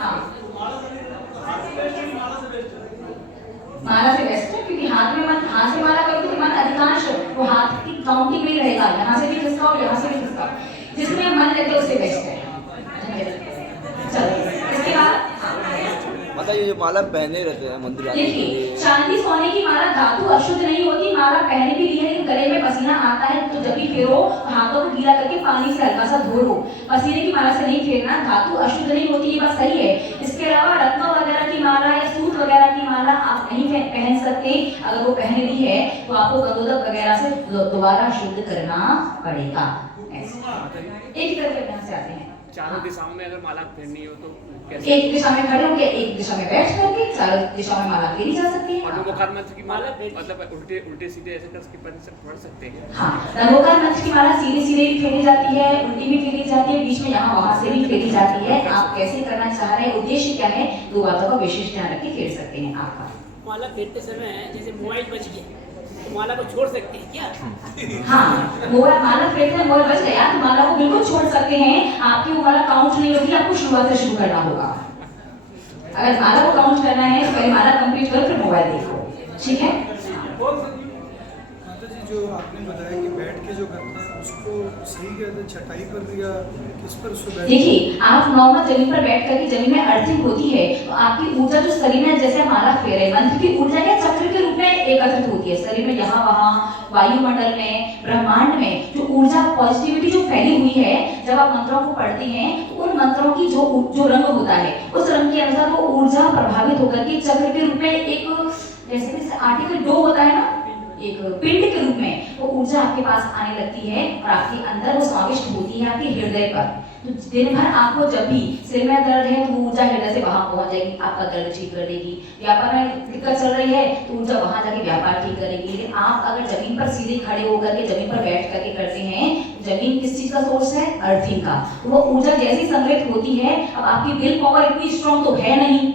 हाँ, माला से बेस्ट है, क्योंकि हाथ में मन, हाथ से माला करोगे तो मन अधिकांश वो हाथ की काउंटिंग में ही रहेगा, यहाँ से भी खिसकाओ यहाँ से भी खिसकाओ, जिसमें मन लेते हो उसे बेस्ट है। चलो इसके बाद माता जी जो माला पहने रहते हैं मंदिर जाने के देखिए, लिए, चांदी सोने की माला धातु अशुद्ध नहीं होती, माला पहने भी ली है, लेकिन गले में पसीना आता है तो जब भी फेरो हाथों को गीला करके पानी से हल्का सा धो लो। पसीने की माला से नहीं फेरना, धातु अशुद्ध नहीं होती, ये बात सही है। इसके अलावा रत्न वगैरह की माला या सूत वगैरह की माला आप नहीं पहन सकते। अगर वो पहन ली है तो आपको गंगोदक वगैरह से दोबारा शुद्ध करना पड़ेगा। एक ही तरफ से आते हैं। चारों दिशाओं में अगर माला फेरनी हो तो कैसे? एक दिशा में खड़े होकर एक दिशा में बैठ करके चारों दिशाओं में माला फेरी जा सकती है। और नमोकार मंत्र की माला मतलब उल्टे उल्टे सीधे ऐसे कर पढ़ सकते हैं? हाँ, नमोकार मंत्र की माला सीधे सीधे भी फेरी जाती है, उल्टी भी फेरी जाती है, बीच में यहाँ वहाँ से भी फेरी जाती है। आप कैसे करना चाह रहे हैं, उद्देश्य क्या है, दो बातों का विशेष ध्यान रख के फेर सकते हैं आपका। माला फेरते समय जैसे मोबाइल बच गया तो माला को छोड़ सकते हैं क्या? हाँ, मोबाइल माला फेरते हैं, मोबाइल बच गया तो माला को बिल्कुल छोड़ सकते हैं। आपकी वो माला काउंट नहीं होगी, आपको शुरुआत से शुरू करना होगा। अगर माला को काउंट करना है तो पहले माला कंप्लीट करो फिर मोबाइल देखो, ठीक है? माता जी, जो आपने बताया कि बैठ के जो करते हैं उसको सही कहते हैं छटाई पर या किस पर उसको बैठ? देखिए, आप नॉर्मल जमीन पर बैठ करके जमीन में अर्थिंग होती है तो आपकी ऊर्जा जो शरीर में जैसे माला फेरे मंत्र की ऊर्जा क्या चक्र के रूप में एकत्रित होती है शरीर में, यहाँ वहाँ वायुमंडल में, ब्रह्मांड में जो ऊर्जा पॉजिटिविटी जो फैली हुई है, जब आप मंत्रों को पढ़ते हैं तो उन मंत्रों की जो रंग होता है उस रंग के अनुसार वो ऊर्जा प्रभावित होकर के चक्र के रूप में एक जैसे आर्टिकल डो होता है ना, एक पिंड के रूप में वो ऊर्जा आपके पास आने लगती है और आपके अंदर वो समाविष्ट होती है आपके हृदय पर। तो दिन भर आपको जब भी सिर में दर्द है तो ऊर्जा हृदय से वहां पहुंच जाएगी, आपका दर्द ठीक कर देगी। व्यापार में दिक्कत चल रही है तो ऊर्जा वहां जाके व्यापार ठीक करेगी। लेकिन आप अगर जमीन पर सीधे खड़े होकर के जमीन पर बैठ करके करते हैं, जमीन किस चीज का सोर्स है, अर्थिंग का, तो वो ऊर्जा जैसी संग्रहित होती है। अब आपकी विल पावर इतनी स्ट्रॉन्ग तो है नहीं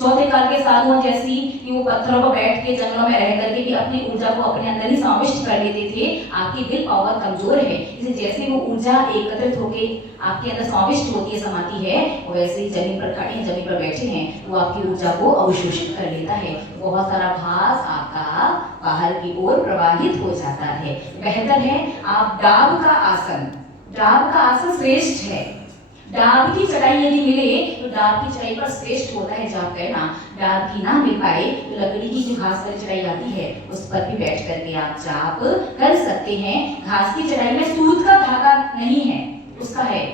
चौथे काल के साधुओं जैसी कि वो पत्थरों पर बैठ के जंगलों में रह करके भी अपनी ऊर्जा को अपने अंदर ही समाविष्ट कर लेते थे। आपकी विल पावर कमजोर है, इसलिए जैसे वो ऊर्जा एकत्रित होके आपके अंदर समाविष्ट होती है, समाती है, वैसे ही जमीन पर खड़े हैं, जमीन पर बैठे हैं, वो आपकी ऊर्जा को अवशोषित कर लेता है। बहुत सारा भास आपका बाहर की ओर प्रवाहित हो जाता है। बेहतर है आप डाब का आसन श्रेष्ठ है। डाब की चढ़ाई यदि मिले तो डाब की चढ़ाई पर श्रेष्ठ होता है जाप करना। डाब की ना मिल पाए तो लकड़ी की जो घास वाली चढ़ाई आती है उस पर भी बैठ करके आप जाप कर सकते हैं। घास की चढ़ाई में सूत का धागा नहीं है, उसका है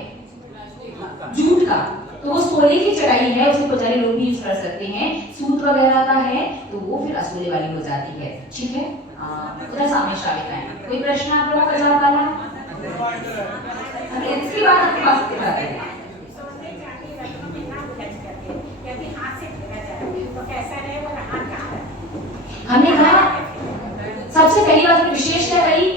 जूट का, तो वो सोने की चढ़ाई है, उसको पुजारी लोग भी यूज कर सकते हैं। सूत वगैरह का है तो वो फिर असोले वाली हो जाती है, ठीक है? उधर सामने श्राविका है। कोई प्रश्न आप लोगों का जवाब वाला? इसके बाद आपके पास दिखाते हैं हमें कहा सबसे पहली बात विशेष है भाई,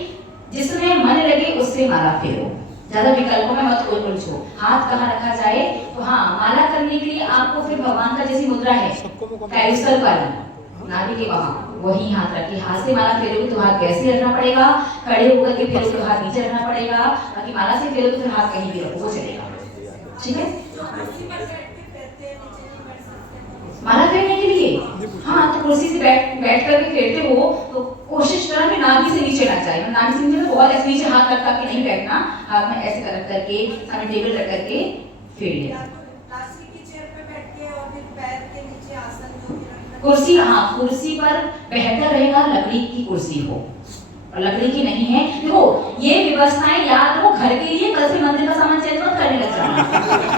जिसमें मन लगे उससे माला फेरो, ज्यादा विकल्पों में मत उलझो। हाथ कहाँ रखा जाए तो हाँ, माला करने के लिए आपको फिर भगवान का जैसी मुद्रा है कैरोसल वाली नाभि के वहां वही हाथ रखिए। हाथ से माला फेरोगे तो हाथ कैसे रखना पड़ेगा, खड़े होकर के फेरोगे तो हाथ नीचे रखना पड़ेगा, बाकी माला से फेरोगे तो फिर हाथ कहीं भी रखो, वो चलेगा, ठीक है? माला फेरने के लिए हाँ, तो कुर्सी से बैठ करके फेरते हो तो कोशिश करना कि नाभि से नीचे ना जाए। नाभि से नीचे में बहुत ऐसे नीचे हाथ रख के नहीं बैठना, हाथ में ऐसे रख करके सामने टेबल रख करके फेर लेना। कुर्सी हाँ, कुर्सी पर बेहतर रहेगा लकड़ी की कुर्सी हो, और लकड़ी की नहीं है। देखो ये व्यवस्थाएं याद रखो, घर के लिए कल से मंदिर का सामान चेंज मत करने लग जाना।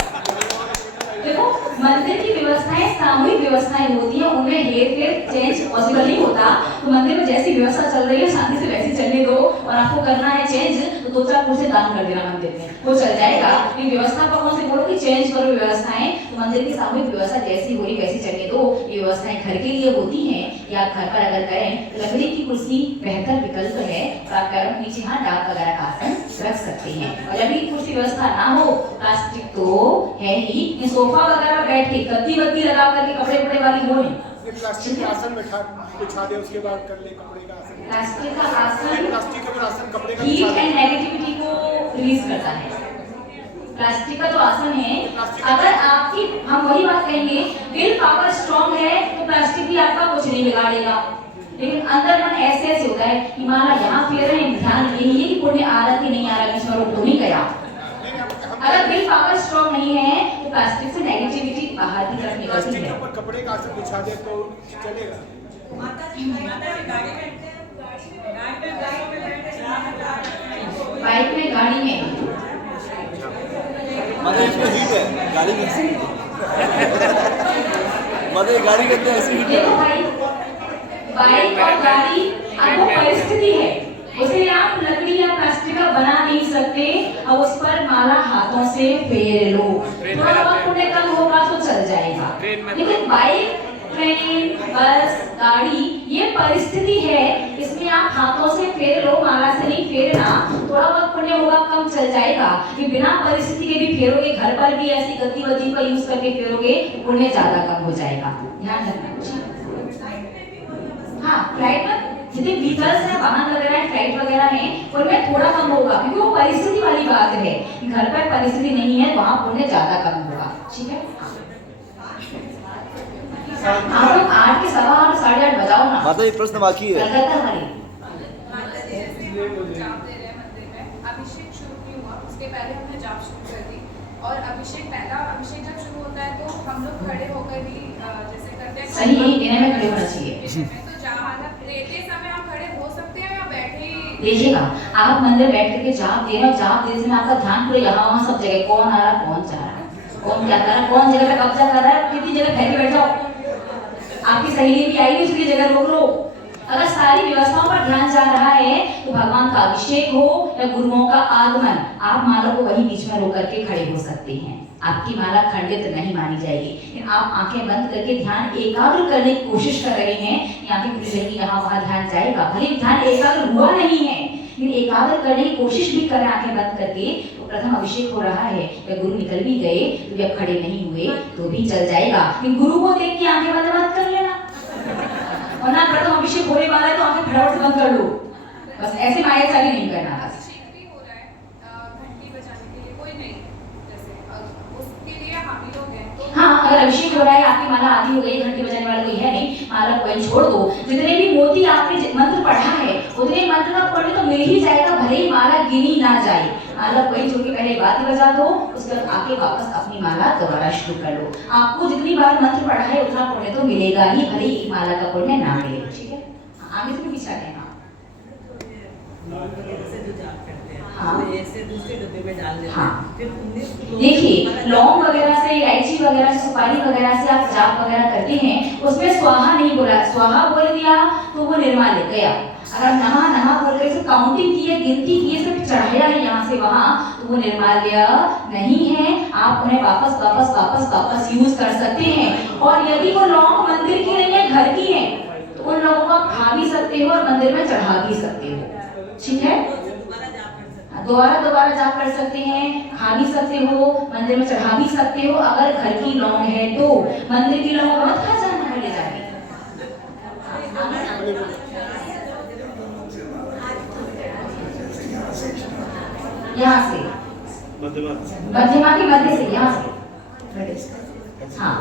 देखो मंदिर की व्यवस्थाएं सामूहिक व्यवस्थाएं होती है, उनमें हेर फेर चेंज पॉसिबल नहीं होता। तो मंदिर में जैसी व्यवस्था चल रही है शांति से वैसी चलने दो, और आपको करना है चेंज तो 2-4 कुर्सी दान कर देना मंदिर में, वो चल जाएगा। लेकिन व्यवस्था पर कौन से बोलो कि चेंज करो व्यवस्थाएं, तो मंदिर की सामूहिक व्यवस्था जैसी हो रही वैसी चलने दो। ये व्यवस्थाएं घर के लिए होती हैं या घर पर अगर करें तो लकड़ी की कुर्सी बेहतर विकल्प है। और आप पैरों के नीचे हाँ डाक वगैरह का आसन रख सकते हैं। और लकड़ी की कुर्सी व्यवस्था ना हो, प्लास्टिक तो है ही, सोफा वगैरह बैठ के गद्दी लगा करके कपड़े वाली वो नहीं, प्लास्टिक का आसन बिछा दे, उसके बाद कर ले कपड़े का आसन। प्लास्टिक का आसन कपड़े का हीट एंड नेगेटिविटी को रिलीज करता है। प्लास्टिक का जो आसन है, अगर आपकी हम वही बात कहेंगे विल पावर स्ट्रॉन्ग है तो प्लास्टिक भी आपका कुछ नहीं बिगाड़ेगा। लेकिन अंदर मन ऐसे होता है कि माला यहाँ फेर रहे हैं, ध्यान ये नहीं है कि पुण्य आ रहा कि नहीं आ रहा, बीच में रोक तो नहीं गया। अगर विल पावर स्ट्रॉन्ग नहीं है तो प्लास्टिक से नेगेटिविटी बाहर की तरफ निकलती है। ऊपर कपड़े का आसन बिछा दे तो चलेगा। बाइक में गाड़ी में मतलब इसमें हीट है गाड़ी में मतलब गाड़ी के अंदर ऐसी हीट है। देखो भाई, बाइक और गाड़ी आपको परिस्थिति है, उसे आप लकड़ी या प्लास्टिक का बना नहीं सकते, और उस पर माला हाथों से से फेर लो, थोड़ा बहुत पुण्य कम होगा तो चल जाएगा। ट्रेन में लेकिन बाइक, ट्रेन, बस, गाड़ी ये परिस्थिति है, इसमें आप हाथों से फेर लो, माला से नहीं फेरना, थोड़ा बहुत पुण्य होगा कम चल जाएगा। ये बिना परिस्थिति के भी फेरोगे, घर पर भी ऐसी गतिविधि का यूज करके फेरोगे, पुण्य ज्यादा कम हो जाएगा। ध्यान रखना। हाँ, फ्लाइट में जितने व्हीकल्स हैं, वाहन वगैरह है, फ्लाइट वगैरह है, उनमें थोड़ा कम होगा क्योंकि वो परिस्थिति वाली बात है। घर पर परिस्थिति नहीं है, वहाँ पुण्य ज्यादा कम होगा। ठीक है, आप लोग 8 के 8:15 8:30 बजाओ ना। माता जी प्रश्न बाकी है। लगातार हमारी माता जी जैसे हम जाप दे रहे हैं मंदिर में, अभिषेक शुरू नहीं हुआ, उसके पहले हमने जाप शुरू कर दी, और पहला अभिषेक जब शुरू होता है तो हम लोग खड़े होकर भी जैसे करते हैं। सही है, देने में खड़े होना चाहिए। तो जहाँ देते समय हम खड़े हो सकते हैं या बैठे ही? देखिएगा, आप मंदिर बैठ करके जाप दे रहे हो, जाप देने में आपका ध्यान पूरे यहाँ वहाँ सब जगह, कौन आ रहा, कौन जा रहा, कौन क्या कर रहा, कौन जगह पे कब्जा कर रहा है, कितनी जगह फैल के बैठ जाओ। आपकी सहेली भी आएगी, उसकी जगह रोक लो। अगर सारी व्यवस्थाओं पर ध्यान जा रहा है तो भगवान का अभिषेक हो या गुरुओं का आगमन, आप माला को वही बीच में रोक करके खड़े हो सकते हैं। आपकी माला खंडित नहीं मानी जाएगी। लेकिन आप आंखें बंद करके ध्यान एकाग्र करने की कोशिश कर रहे हैं, आंखें खुली रहेगी, यहाँ वहाँ ध्यान जाएगा। भले ध्यान एकाग्र हुआ नहीं है, लेकिन एकाग्र करने की कोशिश भी करें आंखें बंद करके। तो प्रथम अभिषेक हो रहा है या गुरु निकल भी गए तो भी अब खड़े नहीं हुए तो भी चल जाएगा। लेकिन गुरु को देख के आंखें बंद मत कर लेना, वरना प्रथम अभिषेक होने वाला है तो आंखें फटाफट से बंद कर लो। बस ऐसे मायाचारी नहीं करना। अभिषेक भी हो रहा है घंटी बजाने के लिए, कोई नहीं जैसे उसके लिए हम ही लोग हैं तो। हाँ, अगर अभिषेक हो रहा है, आपकी माला आधी हो गई, घंटी बजाने वाला कोई है नहीं, माला को छोड़ दो। जितने भी मोती आपने मंत्र पढ़ा है उतने मंत्र का पुण्य तो मिल ही जाएगा, भले ही माला गिनी ना जाए। माला कोई छोड़ के पहले बाती बजा दो, उसके बाद आके वापस अपनी माला दोबारा शुरू कर लो। आपको जितनी बार मंत्र पढ़ा है उतना पुण्य तो मिलेगा ही, भले ही माला का पुण्य ना मिले। ठीक है, आगे से भी पीछा है। हाँ, ऐसे दूसरे डब्बे में डाल देते हाँ। हैं। फिर 19 किलो देखिए, लौंग वगैरह से, इलायची वगैरह से, सुपारी वगैरह से आप जाप वगैरह करते हैं, उसमें स्वाहा नहीं बोला, स्वाहा बोल दिया तो वो निर्माल्य गया। अगर नमः नमः बोल कर काउंटिंग की है, गिनती की है, सिर्फ चढ़ाया है यहाँ से वहाँ, तो वो निर्माल्य नहीं है। आप उन्हें वापस वापस वापस वापस यूज कर सकते हैं। और यदि वो लौंग मंदिर की नहीं है, घर की है, तो उन लोगों को आप खा भी सकते हो और मंदिर में चढ़ा भी सकते हो। ठीक है, दोबारा जाप कर सकते हैं, खा भी सकते हो, मंदिर में चढ़ा भी सकते हो। अगर घर की लौंग है तो मंदिर की लौंग मत खा जाना ले जाके। यहाँ से मध्यमा के मध्य से, यहाँ से, हाँ,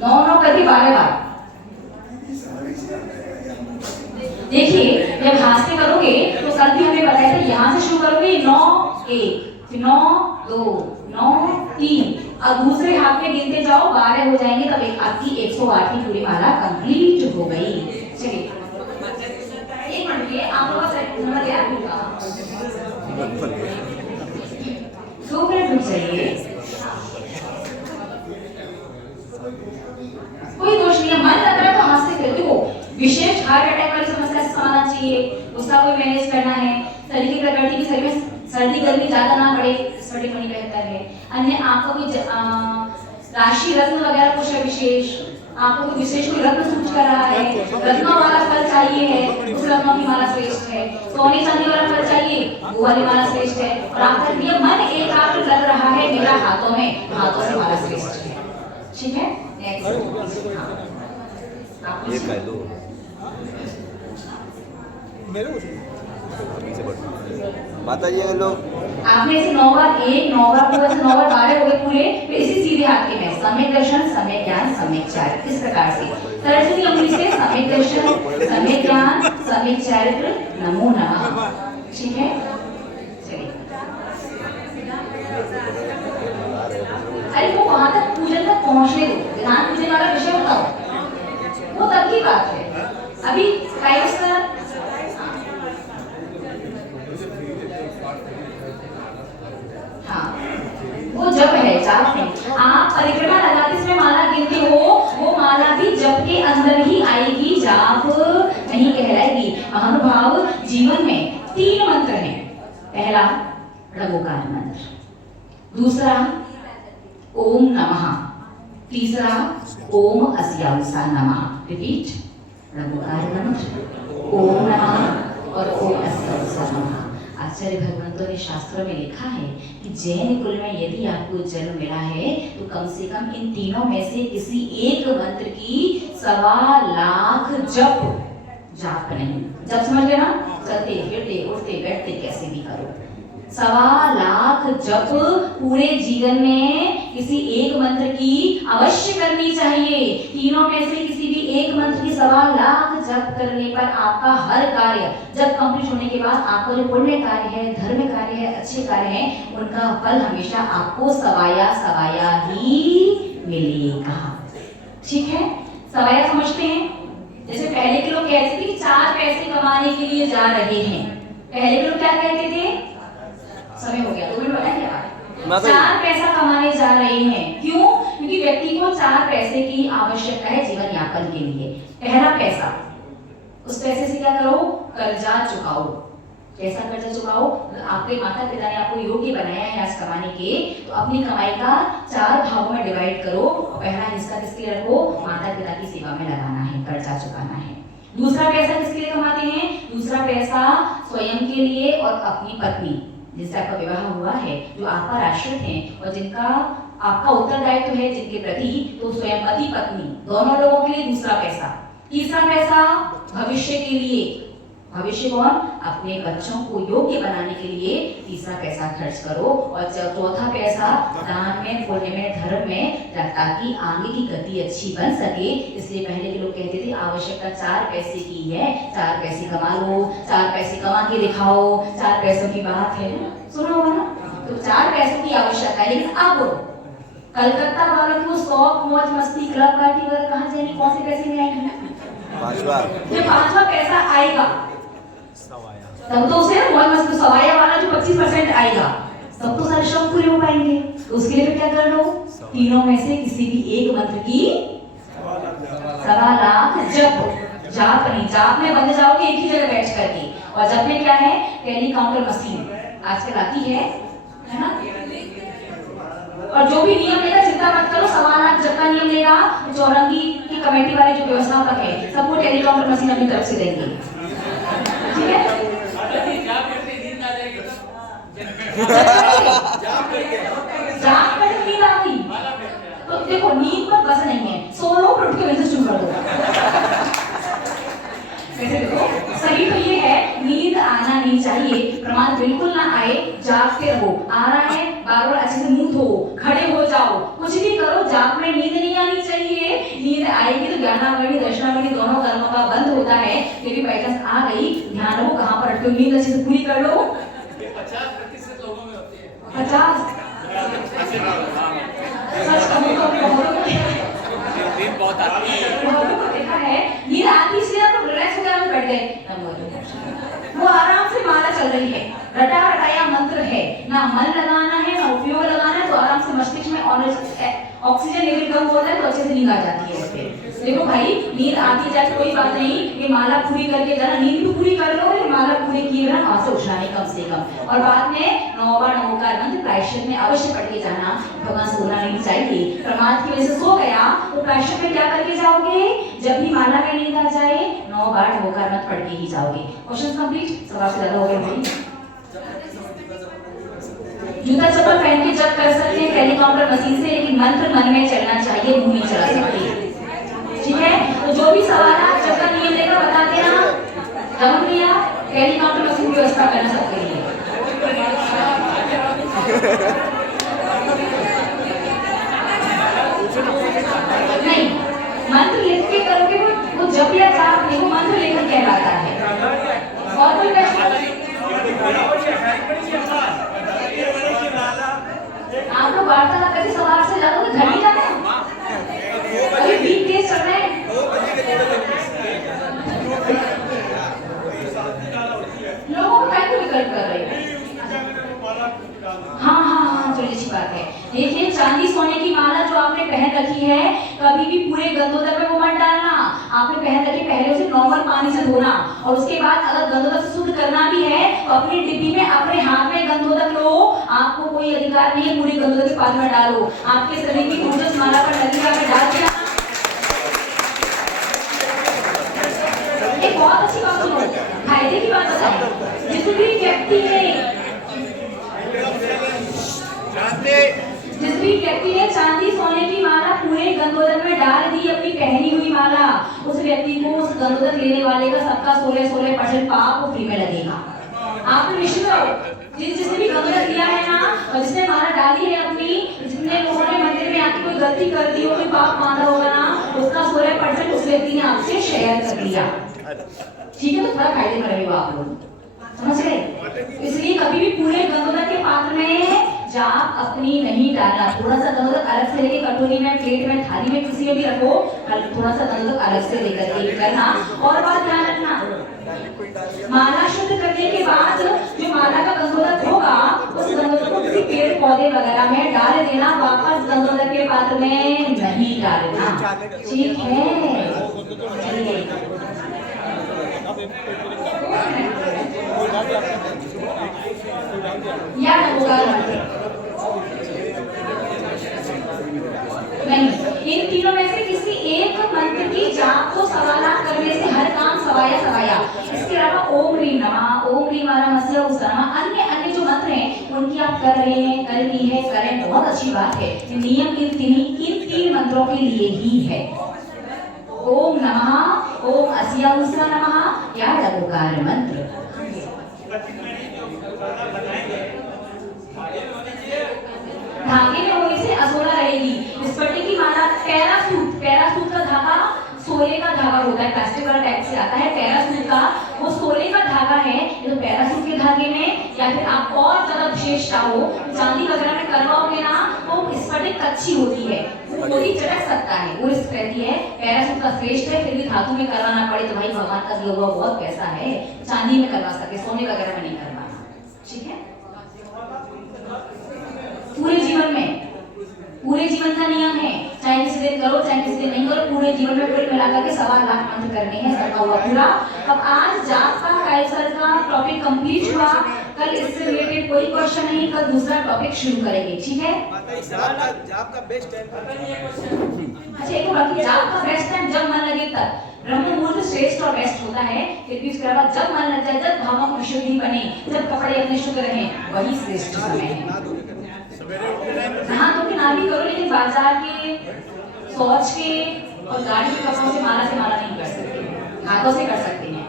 9 करके 12 बार। देखिए, जब हाथ से करोगे तो कल भी हमें बताया था, यहाँ से शुरू करोगे 9 1, फिर 9 2 9 3, और दूसरे हाथ में गिनते जाओ, 12 हो जाएंगे, तब आपकी 108वीं पूरी माला कंप्लीट हो गई। चलिए, एक मिनट के आप लोगों का नंबर याद होगा, 2 मिनट रुक जाइए, कोई दोष नहीं है। मन लग रहा है तो हाथ से देखो, विशेष हार्ट अटैक वाली समस्या से समाधान चाहिए, उसका कोई मैनेज करना है, शरीर की प्रकृति की शरीर में सर्दी गर्मी ज्यादा ना पड़े, स्वेटिंग होनी बेहतर है। अन्य आपका कोई राशि रत्न वगैरह कुछ है विशेष, आपको कोई विशेष कोई रत्न सूच कर रहा है, रत्नों वाला फल चाहिए है, उस रत्नों की माला श्रेष्ठ है। सोने चांदी वाला फल चाहिए, वो वाली माला श्रेष्ठ है। और आपका ये मन एकाग्र लग रहा है मेरा हाथों में, हाथों से माला श्रेष्ठ है। ठीक है, नेक्स्ट ये कह दो माता जी। अगर लोग आपने इसे 9 बार 1 9 बार 2 ऐसे 9 बार 12 हो गए पूरे, फिर इसी सीधे हाथ के में सम्यक दर्शन, सम्यक ज्ञान, सम्यक चारित्र, इस प्रकार से सरस्वती अंगुली से सम्यक दर्शन, सम्यक ज्ञान, सम्यक चारित्र, नमो नमः। ठीक है, चलिए। अरे वो वहां तक पूजन तक पहुंचने दो, ध्यान पूजन वाला विषय बताओ, वो तब की बात है। अभी हाँ, वो जप है, जाप है। आप परिक्रमा लगाते समय माला गिनते हो, वो माला भी जप के अंदर ही आएगी, जाप नहीं कहलाएगी। महानुभाव, जीवन में 3 मंत्र हैं। पहला लघुकार मंत्र, दूसरा ओम नमः, तीसरा ओम अस्यावसा नमः। रिपीट, नमोकार नमः, ओम नमः और ओम अस्यावसा नमः। आचार्य भगवंतों ने शास्त्रों में लिखा है कि जैन कुल में यदि आपको जन्म मिला है तो कम से कम इन तीनों में से किसी एक मंत्र की 1.25 लाख जाप नहीं। जब समझ गए ना, चलते फिरते उठते बैठते कैसे भी करो, 1.25 लाख जप पूरे जीवन में किसी एक मंत्र की अवश्य करनी चाहिए। तीनों में से किसी भी एक मंत्र की 1.25 लाख जप करने पर आपका हर कार्य जब कंप्लीट होने के बाद आपका जो पुण्य कार्य है, धर्म कार्य है, अच्छे कार्य हैं, उनका फल हमेशा आपको सवाया ही मिलेगा। ठीक है, सवाया समझते हैं? जैसे पहले के लोग कहते थे कि 4 पैसे कमाने के लिए जा रहे हैं। पहले के लोग क्या कहते थे? समय हो गया, 2 मिनट बताएं क्या? 4 पैसा कमाने जा रहे हैं। क्यों? क्योंकि व्यक्ति को 4 पैसे की आवश्यकता है जीवन यापन के लिए। पहला पैसा, उस पैसे से क्या करो? कर्जा चुकाओ। कैसा कर्जा चुकाओ? आपके माता पिता ने आपको योग्य बनाया है आज कमाने के, तो अपनी कमाई का 4 भागों में डिवाइड करो। पहला हिस्सा किसके लिए रखो? माता पिता की सेवा में लगाना है, कर्जा चुकाना है। दूसरा पैसा किसके लिए कमाते हैं? दूसरा पैसा स्वयं के लिए और अपनी पत्नी जिससे आपका विवाह हुआ है, जो आपका आश्रित हैं और जिनका आपका उत्तरदायित्व है जिनके प्रति, तो स्वयं पति पत्नी दोनों लोगों के लिए दूसरा पैसा। तीसरा पैसा भविष्य के लिए। भविष्य कौन? अपने बच्चों को योग्य बनाने के लिए तीसरा पैसा खर्च करो। और चौथा पैसा दान में, पुण्य में, धर्म में, ताकि आगे की गति अच्छी बन सके। इसलिए पहले के लोग कहते थे आवश्यकता 4 पैसे की है, 4 पैसे कमा लो, 4 पैसे कमा के दिखाओ, 4 पैसों की बात है, सुना होगा ना? तो 4 पैसों की आवश्यकता है। लेकिन अब कलकत्ता वालों को शौक मौज मस्ती क्लब पार्टी वगैरह कहाँ जाएंगे? कौन से पैसे में आएंगे? 5वां पैसा आएगा तब तो उसे मौज मस्ती, सवाया वाला जो 25% आएगा तब तो सारे शौक पूरे हो पाएंगे। तो उसके लिए क्या कर लो? तीनों में से किसी भी एक मंत्र की 1.25 लाख जाप नहीं। जाप में बंद जाओगे एक ही जगह बैठ करके। और जब में क्या है? टेली काउंटर मशीन आजकल आती है ना? और जो भी नियम लेगा चिंता मत करो, 1.25 लाख जब का नियम लेगा चौरंगी की कमेटी वाले जो व्यवस्थापक है सबको टेली काउंटर मशीन अपनी तरफ से देंगे। ठीक है? जाप करके नींद आ गई तो देखो नींद पर बस नहीं है, सो लो फिर उठ के वैसे शुरू कर दो। वैसे देखो सही तो ये है, नींद आना नहीं चाहिए, प्रमाद बिल्कुल ना आए, जागते रहो। आ रहा है बार-बार अच्छे से मुंह धो, खड़े हो जाओ, कुछ भी करो, जाप में नींद नहीं आनी चाहिए। नींद आएगी तो ज्ञानावली दर्शनावली दोनों कर्मों का बंद होता है। फिर भी बाई चांस आ गई, ध्यान रखो कहाँ पर अटके, नींद अच्छे से पूरी कर लो। 50% लोगों में होती है। 50 सच कहूं तो नींद बहुत आती है। बहुतों को देखा है नींद आती इसलिए आप रिलैक्स होकर आप बैठ गए, वो आराम से माला चल रही है, रटा रटाया मंत्र है, ना मन लगाना है ना उपयोग लगाना है, तो आराम से मस्तिष्क में ऑक्सीजन लेवल कम होता है तो अच्छे से नींद आ जाती है। देखो भाई नींद आती जाए कोई बात नहीं, ये माला पूरी करके जाना, नींद भी पूरी कर लो, माला पूरी किए ना वहां से उठना नहीं कम से कम। और बाद में 9 बार नमोकार मंत्र प्रायश्चित में अवश्य पढ़ के जाना। भगवान सोना नहीं चाहिए, प्रमाद की वजह से सो गया तो प्रायश्चित में क्या करके जाओगे? जब भी माला में नींद आ जाए 9 बार नमोकार मंत्र पढ़ के ही जाओगे। Question complete? सवाल से ज्यादा हो गया भाई। जूता चप्पल पहन के जब कर सकते हैं टेलीकाउंटर मशीन से, लेकिन मंत्र मन में चलना चाहिए, मुंह नहीं चला सकते। ठीक है? तो जो भी सवाल आप जब का नियम लेकर बता देना, जब लिया टेलीकाउंटर मशीन की व्यवस्था करना सकते हैं। नहीं, मंत्र लिख के करोगे वो जब या जाप नहीं, वो मंत्र लेकर कहलाता है। और कोई आप लोग वार्तालाप कैसे सवाल से ज्यादा तो घड़ी जाना है, अभी बीट तेज चल रहा है। लोगों को क्या विकल्प कर रहे हैं? हाँ चलिए अच्छी बात है। देखिए चांदी सोने की माला जो आपने पहन रखी है, कभी भी पूरे गंदोदक में वो मत डालना। आपने पहन रखी पहले उसे नॉर्मल पानी से धोना, और उसके बाद अगर गंदोदक शुद्ध करना भी है तो अपनी डिब्बी में अपने हाथ में गंदोदक लो, आपको कोई अधिकार नहीं है पूरी गंदोदर के पात्र में डालो। आपके शरीर की ऊर्जा उस माला पर लगी है, डाल दिया। एक बहुत अच्छी बात सुनो, फायदे की बात बताएं। जिस भी व्यक्ति ने चांदी सोने की माला पूरे गंदोदर में डाल दी, अपनी पहनी हुई माला, उस व्यक्ति को उस गंदोदर लेने वाले का सबका 16% पाप फ्री में लगेगा। आपने विश्वास जिसने भी गंदोदर लिया है ना, और जिसने माला डाली है अपनी, जितने लोगों ने मंदिर में आके कोई गलती कर दी हो, कोई पाप माना होगा ना, उसका 16% उस व्यक्ति ने आपसे शेयर कर लिया। ठीक है, तो थोड़ा फायदे में रहेगा आप लोग, समझ गए? इसलिए कभी भी पूरे गंदोदर के पात्र में जाप अपनी नहीं डालना। थोड़ा सा गंदोदर अलग से लेके कटोरी में, प्लेट में, थाली में किसी में भी रखो, थोड़ा सा गंदोदर अलग से लेकर के करना। और बात ध्यान रखना, माला शुद्ध करने के बाद जो माला का गंदोदर होगा, उस गंदोदर को किसी पेड़ पौधे वगैरह में डाल देना, वापस गंदोदर के पात्र में नहीं डालना। ठीक है, या नहीं, इन तीनों में से किसी एक मंत्र की जाप को सवालात करने से हर काम सवाया। इसके अलावा ओम ह्रीम नमः, ओम ह्रीम नमः, अन्य जो मंत्र हैं उनकी आप कर रहे हैं, करनी है, करें, बहुत अच्छी बात है। नियम इन तीन मंत्रों के लिए ही है। ओम नमः, ओम अस्या उस्या नमः या लघुकार मंत्र। धागे में होने से असोला रहेगी। इस पट्टी की माला पैरासूट का धागा सोने का धागा होता है, प्लास्टिक वाला टाइप से आता है पैरासूट का, वो सोने का धागा है। तो पैरासूट के धागे में, या फिर आप और ज्यादा विशेष चाहो चांदी वगैरह में करवाओगे ना, तो इस पट्टी कच्ची होती है, वो कोई चटक सकता है, वो रिस्क रहती है। पैरासूट का श्रेष्ठ है, फिर भी धातु में करवाना पड़े तो भाई भगवान का दिया हुआ बहुत पैसा है, चांदी में करवा सकते, सोने वगैरह में नहीं करवाना। ठीक है, पूरे जीवन का नियम है, चाहे किसी दिन करो चाहे किसी दिन नहीं करो, पूरे जीवन में कुल मिलाकर के 1.25 लाख मंत्र करने हैं, सबका हुआ पूरा। अब आज जाप का कायसर का टॉपिक कंप्लीट हुआ, कल इससे रिलेटेड कोई क्वेश्चन नहीं, कल दूसरा टॉपिक शुरू करेंगे। ठीक है, जाप का बेस्ट टाइम अच्छा एक बात, जाप का बेस्ट टाइम जब मन लगे तब। ब्रह्म मुहूर्त श्रेष्ठ और बेस्ट होता है, फिर भी उसके बाद जब मन लग जाए, जब भावों की शुद्धि बने, जब कपड़े अपने शुद्ध रहे, वही श्रेष्ठ समय है। हाँ, तो ना भी करो, लेकिन बाजार के, शौच के और गाड़ी के कपड़ों से माला नहीं कर सकते, हाथों से कर सकते हैं।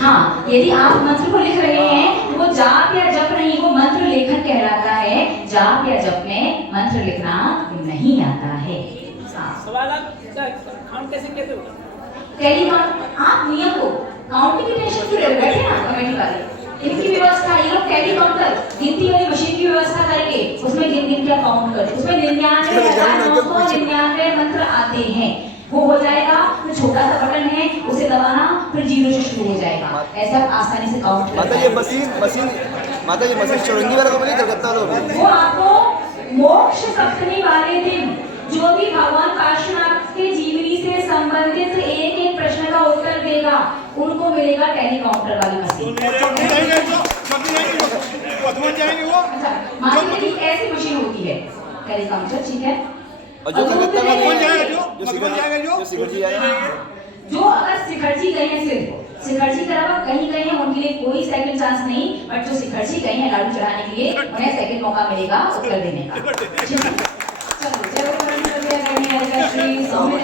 हाँ, यदि आप मंत्र को लिख रहे हैं तो वो जाप या जप नहीं, वो मंत्र लेखन कहलाता है। जाप या जप में मंत्र लिखना नहीं आता है। सवाल आप काउंट कैसे होगा? टेली काउंट, आप नियम को काउंटिंग की टेंशन क्यों ले रहे बैठे ना कमेटी वाले, इनकी व्यवस्था, ये लोग टेली काउंटर गिनती वाली मशीन की व्यवस्था करके उसमें गिन के काउंट करते, उसमें 99,999 मंत्र आते हैं, वो हो जाएगा। फिर छोटा सा बटन है, उसे दबाना, फिर 0 से शुरू हो जाएगा, ऐसे आप आसानी से काउंट कर माता ये मशीन चुरंगी वाला तो नहीं कलकत्ता लोग, वो आपको मोक्ष सप्तमी वाले दिन जो भी भगवान पार्श्वनाथ के जीवनी से संबंधित एक प्रश्न का उत्तर देगा, उनको मिलेगा टेली काउंटर वाली मशीन। ऐसी मशीन होती है टेली काउंटर। ठीक है, और जो कलकत्ता में जो अगर शिखरजी गए हैं, सिर्फ शिखरजी के अलावा कहीं गए हैं, उनके लिए कोई सेकंड चांस नहीं, बट जो शिखरजी गए हैं लाडू चढ़ाने के लिए, उन्हें सेकंड मौका मिलेगा उत्तर देने का। चलो, जय श्री सौम्य